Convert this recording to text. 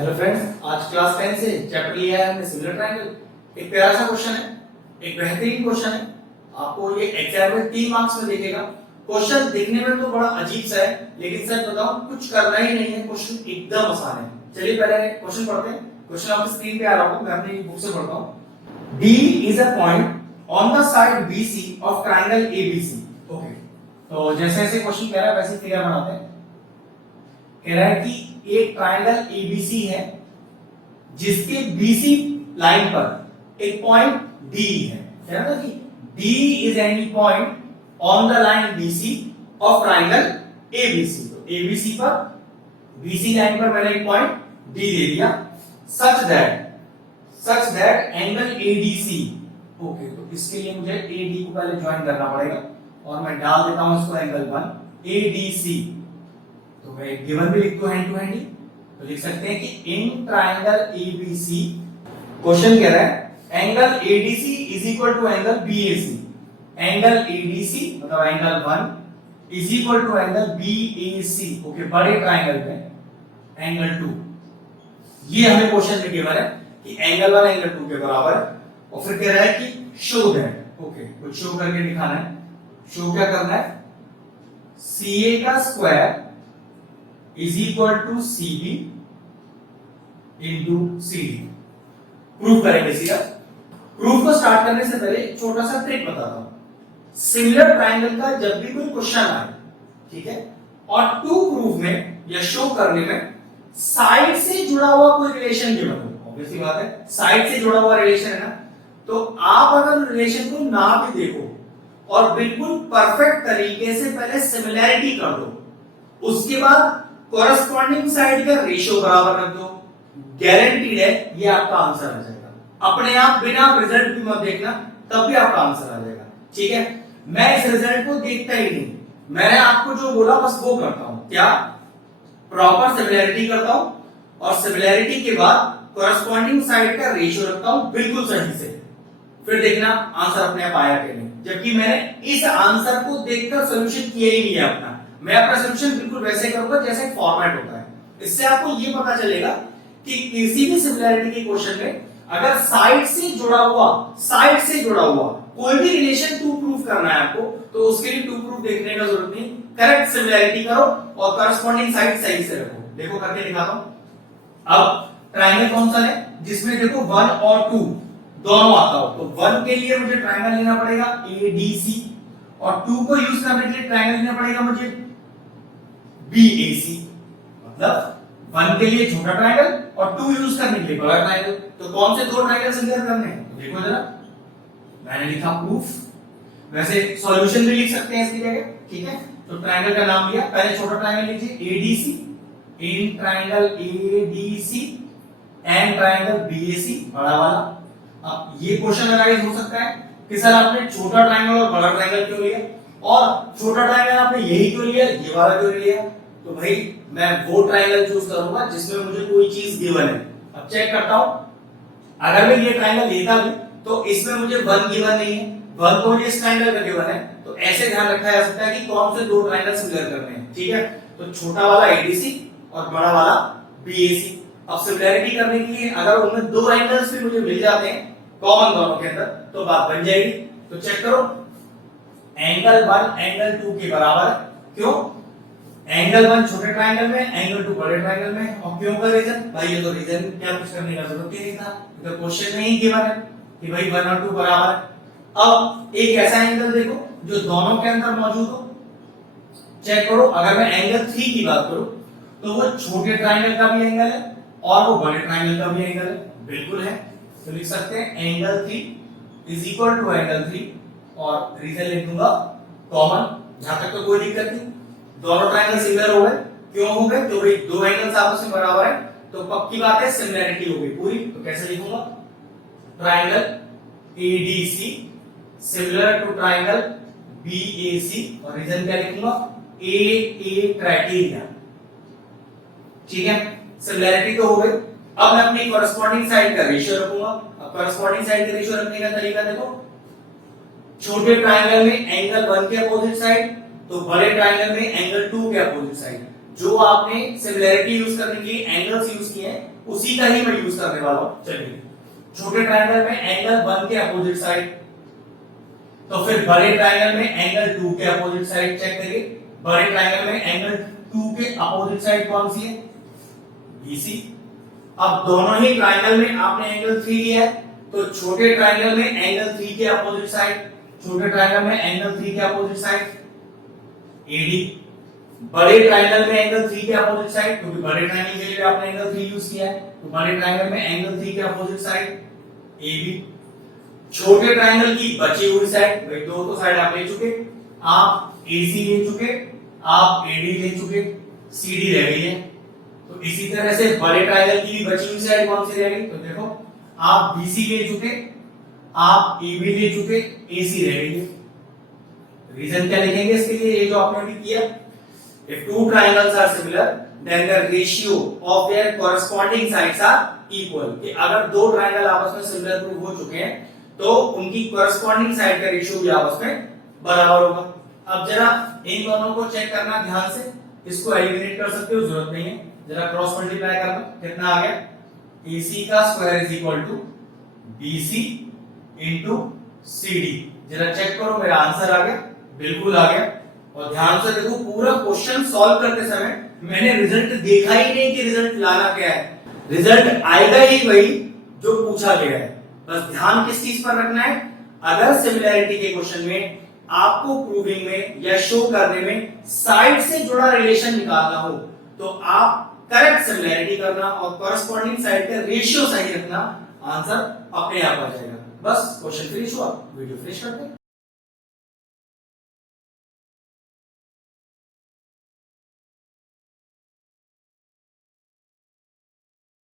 Hello friends, आज class 10 से chapter लिया है हमने सिमिलर ट्रायंगल। एक प्यारा सा क्वेश्चन है, एक बेहतरीन क्वेश्चन है। आपको ये एग्जाम में 3 मार्क्स में दिखेगा। क्वेश्चन दिखने में तो बड़ा अजीब सा है, लेकिन सच बताऊं कुछ करना ही नहीं है, क्वेश्चन एकदम आसान है। चलिए पहले क्वेश्चन पढ़ते हैं। क्वेश्चन आपकी स्क्रीन पे आ रहा होगा, मैं अपनी बुक से पढ़ता हूं। D is a point on the side BC of triangle ABC। Okay, तो जैसे जैसे क्वेश्चन कह रहा है वैसे फिगर बनाते हैं। कह रहा है कि एक ट्रायंगल ABC है जिसके BC लाइन पर एक पॉइंट D है। कह रहा था कि D is any point on the line BC of triangle ABC। तो ABC पर BC लाइन पर मैंने एक पॉइंट D दे दिया। such that angle ADC। Okay, तो इसके लिए मुझे AD को पहले ज्वाइन करना पड़ेगा और मैं डाल देता हूं इसको एंगल 1 ADC। तो मैं गिवन भी लिख दो हैंड टू हैंड ही, तो लिख सकते हैं कि इन ट्रायंगल ABC क्वेश्चन कह रहा है angle ADC is equal to angle BAC। Angle ADC मतलब angle 1 is equal to angle BAC। Okay, बड़े ट्रायंगल में एंगल 2, ये हमें क्वेश्चन में गिवन है कि एंगल 1 एंगल 2 के बराबर है। और फिर कह रहा है कि शो दैट, ओके कुछ शो करके दिखाना है। शो क्या करना है, CA का square is equal to CB into CD। Proof करेंगे सीधा। प्रूफ को स्टार्ट करने से पहले एक छोटा सा ट्रिक बताता हूं। सिमिलर ट्रायंगल का जब भी कोई क्वेश्चन आए, ठीक है, और टू प्रूफ में या शो करने में साइड से जुड़ा हुआ कोई रिलेशन गिवन हो, ऑब्वियसली बात है साइड से जुड़ा हुआ रिलेशन है ना, तो आप अगर रिलेशन को ना भी देखो और बिल्कुल परफेक्ट तरीके से पहले सिमिलैरिटी कर दो, उसके बाद कॉरेस्पॉन्डिंग साइड का रेशियो बराबर रख दो, गारंटीड है ये आपका आंसर आ जाएगा। अपने आप बिना रिजल्ट भी मत देखना, तब भी आपका आंसर आ जाएगा। ठीक है, मैं इस रिजल्ट को देखता ही नहीं, मैंने आपको जो बोला बस वो करता हूं। क्या, प्रॉपर सिमिलैरिटी करता हूं और सिमिलैरिटी के बाद कॉरेस्पॉन्डिंग साइड का रेशियो रखता हूं बिल्कुल सही से। फिर देखना आंसर अपने आप आया कि नहीं। जबकि मैंने इस आंसर को देखकर सॉल्यूशन किया ही नहीं है अपना, मैं अपना सॉल्यूशन बिल्कुल वैसे करूंगा जैसे फॉर्मेट होता है। इससे आपको ये पता चलेगा कि किसी भी सिमिलैरिटी के क्वेश्चन में अगर साइड से जुड़ा हुआ कोई भी रिलेशन टू प्रूफ करना है आपको, तो उसके लिए टू प्रूफ देखने का जरूरत नहीं, करेक्ट सिमिलैरिटी करो और करस्पॉन्डिंग साइड सही से रखो। देखो करके दिखाता हूं। अब ट्रायंगल कौन सा है जिसमें देखो 1 और 2 दोनों आता हो, तो 1 के लिए मुझे ट्रायंगल लेना पड़ेगा ADC और 2 को यूज करने के लिए ट्रायंगल लेना पड़ेगा मुझे BAC। मतलब 1 के लिए छोटा ट्रायंगल और 2 यूज करने के लिए बड़ा ट्रायंगल। तो कौन से दो ट्रायंगल सिमिलर करने हैं, तो देखो जरा, मैंने लिखा प्रूफ, वैसे सॉल्यूशन भी लिख सकते हैं इसकी जगह। ठीक है, तो ट्रायंगल का नाम लिया, पहले छोटा ट्रायंगल लीजिए ADC, in triangle ADC and triangle BAC बड़ा वाला। अब ये क्वेश्चन अराइज हो सकता है कि सर आपने छोटा ट्रायंगल और बड़ा ट्रायंगल क्यों लिया, और छोटा ट्रायंगल आपने यही क्यों लिया, ये वाला क्यों लिया। तो भाई मैं वो ट्रायंगल चूज करूंगा जिसमें मुझे कोई चीज गिवन है। अब चेक करता हूं, अगर मैं ये ट्रायंगल लेता भी तो इसमें मुझे 1 गिवन नहीं है, 1 तो मुझे इस ट्रायंगल का गिवन है। तो ऐसे ध्यान रखा जा सकता है कि कौन से दो ट्रायंगल सिमिलर करने हैं। ठीक है, तो छोटा वाला ADC और बड़ा वाला BAC। अब सिमिलैरिटी करने के लिए अगर उनमें दो एंगल्स भी मुझे मिल जाते हैं कॉमन दोनों के अंदर, तो बात बन जाएगी। तो चेक करो, एंगल 1 एंगल 2 के बराबर है। क्यों, एंगल 1 छोटे ट्रायंगल में, एंगल 2 बड़े ट्रायंगल में। और क्यों का रीजन, भाई ये तो रीजन क्या कुछ करने का जरूरत ही नहीं था, तो क्वेश्चन में ही गिवन है कि भाई 1 और 2 बराबर है। अब एक ऐसा एंगल देखो जो दोनों के अंदर मौजूद हो। चेक करो, अगर मैं एंगल 3 की बात करूं तो वो छोटे ट्रायंगल का भी एंगल है और वो बड़े ट्रायंगल का भी एंगल है, बिल्कुल है। तो लिख सकते हैं angle 3 is equal to angle 3 और रीजन लिख दूंगा कॉमन। जहां तक तो कोई दिक्कत नहीं, दोनों ट्रायंगल सिमिलर हो गए। क्यों हो गए, तो भाई दो एंगल्स आपस में बराबर है, तो पक्की बात है सिमिलैरिटी हो गई पूरी। तो कैसे लिखूंगा, triangle ADC similar to triangle BAC और रीजन क्या लिखूंगा, AA क्राइटेरिया। ठीक है, सिमिलैरिटी तो हो गई। अब मैं अपनी कॉरेस्पॉन्डिंग साइड का रेशियो रखूंगा। अब कॉरेस्पॉन्डिंग साइड का रेशियो रखने का तरीका देखो, छोटे ट्रायंगल में एंगल 1 के अपोजिट साइड, तो बड़े ट्रायंगल में एंगल 2 के अपोजिट साइड। जो आपने सिमिलैरिटी यूज करने के लिए एंगल्स यूज किए हैं उसी का ही मैं यूज करने वाला हूं। चलिए, छोटे ट्रायंगल में एंगल 1 के अपोजिट साइड, तो फिर बड़े ट्रायंगल में एंगल 2 के अपोजिट साइड चेक करिए। बड़े ट्रायंगल में एंगल 2 के अपोजिट साइड कौन सी है? BC। अब दोनों ही ट्रायंगल में आपने एंगल 3 लिया है, तो छोटे ट्रायंगल में एंगल 3 के अपोजिट साइड, छोटे ट्रायंगल में एंगल 3 के अपोजिट साइड AD। बड़े ट्रायंगल में एंगल 3 के अपोजिट साइड, क्योंकि बड़े ट्रायंगल के लिए आपने एंगल 3 यूज किया है, तो बड़े ट्रायंगल में एंगल 3 के अपोजिट साइड AB। छोटे ट्रायंगल की बची हुई साइड, भाई दो तो साइड आप ले चुके, आप AC ले चुके, आप AD ले चुके, CD रह गई है। तो इसी तरह से बड़े ट्रायंगल की भी बची हुई साइड कौन सी रह गई? तो देखो, आप BC ले चुके, आप AB ले चुके, AC रह गई है। रीजन क्या लिखेंगे इसके लिए? ये जो आपने अभी किया, if two triangles are similar then the ratio of their corresponding sides are equal। कि अगर दो ट्रायंगल आपस में सिमिलर प्रूव हो चुके हैं तो उनकी corresponding साइड का रेशियो भी आपस में बराबर होगा। अब जरा इन दोनों को चेक करना ध्यान से, इसको एलिमिनेट कर सकते हो, जरूरत नहीं है। जरा क्रॉस मल्टीप्लाई करना, कितना आ गया? AC का square is equal to BC into CD। जरा चेक करो, मेरा आंसर आ गया? बिल्कुल आ गया। और ध्यान से देखो, पूरा क्वेश्चन सॉल्व करते समय मैंने रिजल्ट देखा ही नहीं कि रिजल्ट लाना क्या है, रिजल्ट आएगा ही वही जो पूछा गया है। बस ध्यान किस चीज पर रखना है? अगर सिमिलैरिटी के क्वेश्चन में आपको प्रूविंग में या शो करने में साइड से जुड़ा रिलेशन निकालना हो तो आप करेक्ट सिमिलैरिटी करना और कॉरेस्पॉन्डिंग साइड का रेशियो सही रखना, आंसर अपने आप आ जाएगा। बस क्वेश्चन फिनिश हुआ, वीडियो फिनिश करते हैं।